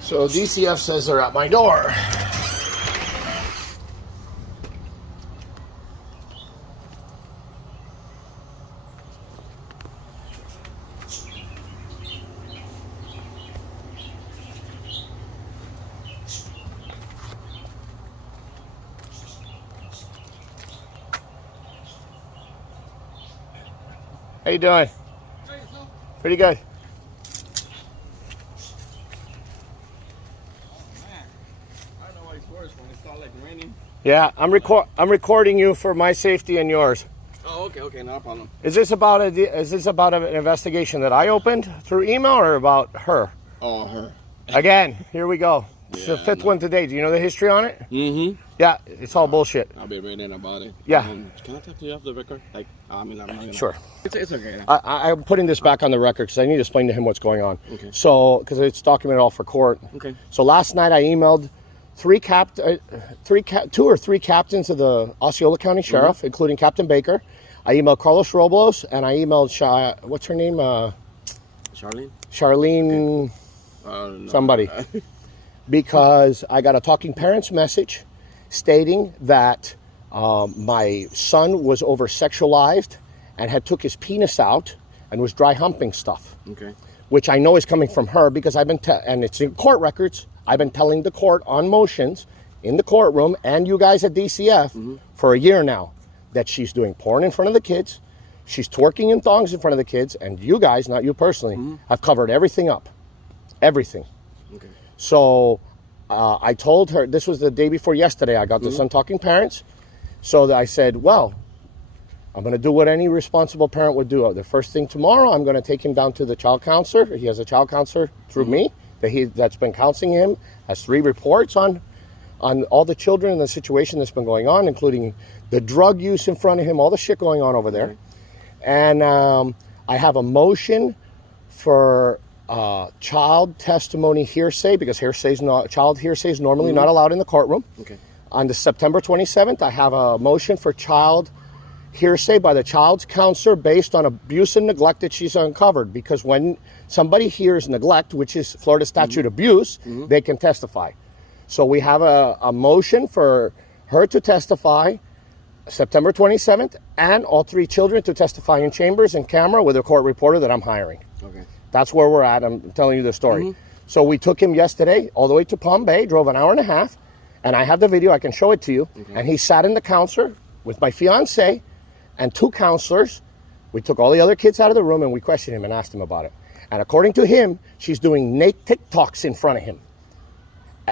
So DCF says they're at my door. How you doing? Pretty good. Yeah, I'm recording you for my safety and yours. Oh, okay, no problem. Is this about an investigation that I opened through email or about her? Oh, her. Again, here we go. It's the Yeah, fifth one today. Do you know the history on it? Mm-hmm. Yeah, it's all bullshit. I'll be reading about it. Yeah. Can I talk to you off the record? Like, I'm not gonna... Sure. It's okay. I'm putting this back on the record because I need to explain to him what's going on. Okay. So, because it's documented all for court. Okay. So last night I emailed two or three captains of the Osceola County Sheriff, including Captain Baker. I emailed Carlos Robles and I emailed what's her name? Charlene? Charlene somebody. Because I got a talking parents message stating that my son was over sexualized and had took his penis out and was dry humping stuff. Okay. Which I know is coming from her because I've been and it's in court records. I've been telling the court on motions in the courtroom and you guys at DCF for a year now that she's doing porn in front of the kids. She's twerking in thongs in front of the kids, and you guys, not you personally, have covered everything up. Everything. Okay. So I told her, this was the day before yesterday, I got this on Talking Parents. So I said, well, I'm going to do what any responsible parent would do. The first thing tomorrow, I'm going to take him down to the child counselor. He has a child counselor through me that's been counseling him, has 3 reports on all the children and the situation that's been going on, including the drug use in front of him, all the shit going on over there. And I have a motion for child testimony hearsay, because child hearsay is normally not allowed in the courtroom. Okay. On the September 27th, I have a motion for child hearsay by the child's counselor based on abuse and neglect that she's uncovered, because when somebody hears neglect, which is Florida statute abuse, they can testify. So we have a motion for her to testify September 27th, and all 3 children to testify in chambers and camera with a court reporter that I'm hiring. Okay. That's where we're at. I'm telling you the story. So we took him yesterday all the way to Palm Bay, drove an hour and a half, and I have the video. I can show it to you. Okay. And he sat in the counselor with my fiance and 2 counselors. We took all the other kids out of the room and we questioned him and asked him about it. And according to him, she's doing naked TikToks in front of him.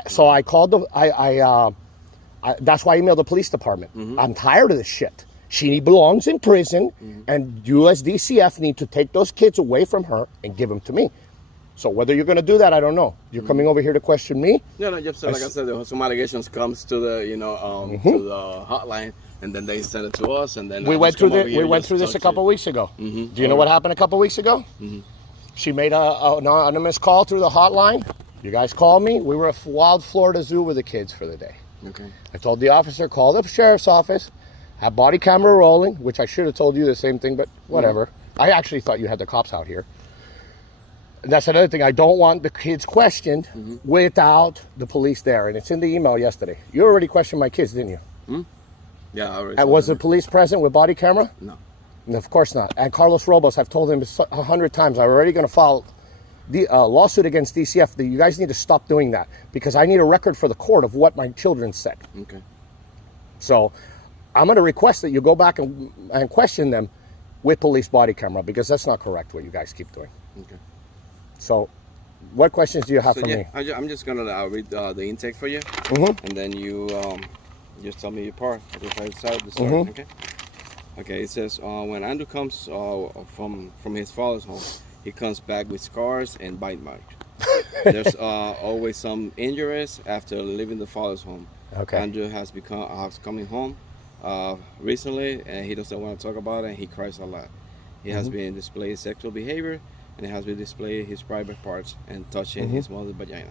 So I called that's why I emailed the police department. I'm tired of this shit. She belongs in prison, and you as DCF need to take those kids away from her and give them to me. So whether you're going to do that, I don't know. You're coming over here to question me? No, just like I said, there was some allegations comes to the, to the hotline, and then they send it to us, and then we went through this a couple weeks ago. Do you know what happened a couple weeks ago? She made an anonymous call through the hotline. You guys called me. We were at Wild Florida Zoo with the kids for the day. Okay. I told the officer, call the sheriff's office, have body camera rolling, which I should have told you the same thing, but whatever. I actually thought you had the cops out here. And that's another thing. I don't want the kids questioned without the police there. And it's in the email yesterday. You already questioned my kids, didn't you? Yeah, I already. And was the police present with body camera? No. No, of course not. And Carlos Robles, I've told him 100 times, I'm already going to file the lawsuit against DCF. You guys need to stop doing that, because I need a record for the court of what my children said. Okay. So I'm going to request that you go back and question them with police body camera, because that's not correct what you guys keep doing. Okay. So what questions do you have for me? I'm just going to read the intake for you, and then you just tell me your part. I just try to start the story, okay? Okay, it says, when Andrew comes from his father's home, he comes back with scars and bite marks. There's always some injuries after leaving the father's home. Okay. Andrew has coming home recently, and he doesn't want to talk about it, and he cries a lot. He has been displaying sexual behavior, and he has been displaying his private parts and touching his mother's vagina.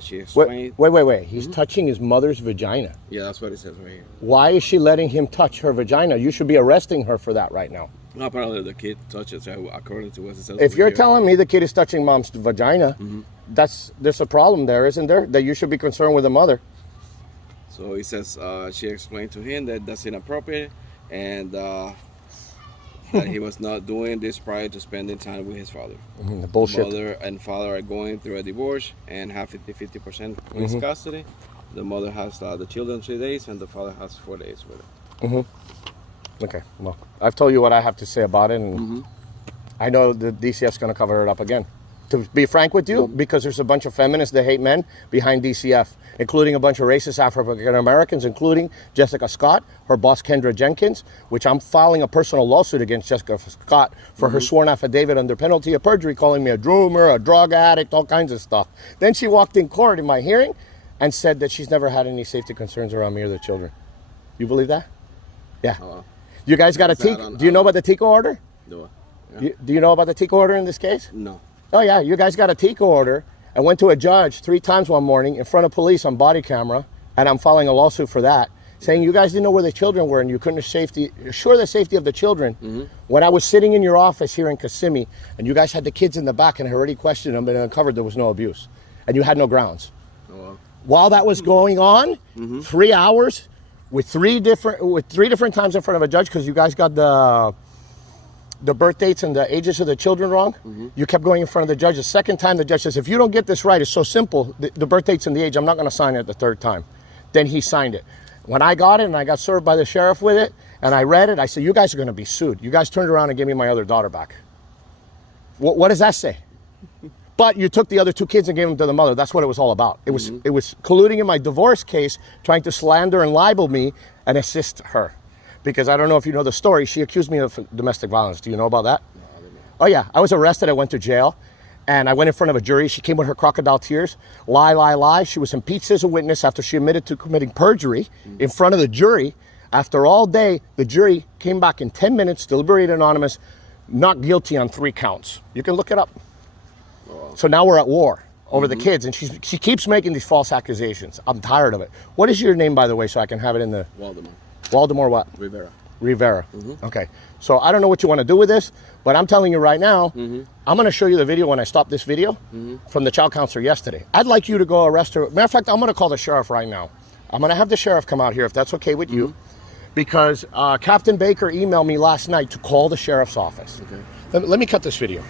She explained... Wait. He's touching his mother's vagina. Yeah, that's what it says right here. Why is she letting him touch her vagina? You should be arresting her for that right now. Apparently the kid touches her, according to what it says. If you're telling me the kid is touching mom's vagina, there's a problem there, isn't there? That you should be concerned with the mother. So he says she explained to him that that's inappropriate, and that he was not doing this prior to spending time with his father. The bullshit. The mother and father are going through a divorce and have 50% of his custody. The mother has the children 3 days, and the father has 4 days with it. Okay, well, I've told you what I have to say about it, and I know the DCF's going to cover it up again. To be frank with you, because there's a bunch of feminists that hate men behind DCF, including a bunch of racist African Americans, including Jessica Scott, her boss Kendra Jenkins, which I'm filing a personal lawsuit against Jessica Scott for her sworn affidavit under penalty of perjury, calling me a droomer, a drug addict, all kinds of stuff. Then she walked in court in my hearing and said that she's never had any safety concerns around me or the children. You believe that? Yeah. You guys got a TICO? Do you know about the TICO order? No. Yeah. Do you know about the TICO order in this case? No. Oh yeah, you guys got a TICO order. I went to a judge 3 times one morning in front of police on body camera, and I'm filing a lawsuit for that, saying you guys didn't know where the children were and you couldn't assure the safety of the children. When I was sitting in your office here in Kissimmee, and you guys had the kids in the back, and I already questioned them and uncovered there was no abuse, and you had no grounds. While that was going on, 3 hours with three different times in front of a judge, because you guys got the birth dates and the ages of the children wrong. You kept going in front of the judge. The second time, the judge says, if you don't get this right, it's so simple, the birth dates and the age, I'm not going to sign it the third time. Then he signed it. When I got it and I got served by the sheriff with it, and I read it, I said, you guys are going to be sued. You guys turned around and gave me my other daughter back. What does that say? But you took the other 2 kids and gave them to the mother. That's what it was all about. It was colluding in my divorce case, trying to slander and libel me and assist her. Because I don't know if you know the story, she accused me of domestic violence. Do you know about that? No, I didn't know. Oh yeah, I was arrested, I went to jail, and I went in front of a jury. She came with her crocodile tears. Lie. She was impeached as a witness after she admitted to committing perjury in front of the jury. After all day, the jury came back in 10 minutes, deliberated anonymous, not guilty on 3 counts. You can look it up. So now we're at war over the kids, and she keeps making these false accusations. I'm tired of it. What is your name, by the way, so I can have it in the... Waldemar what? Rivera. Okay. So I don't know what you want to do with this, but I'm telling you right now, I'm going to show you the video when I stop this video from the child counselor yesterday. I'd like you to go arrest her. Matter of fact, I'm going to call the sheriff right now. I'm going to have the sheriff come out here if that's okay with you, because Captain Baker emailed me last night to call the sheriff's office. Let me cut this video.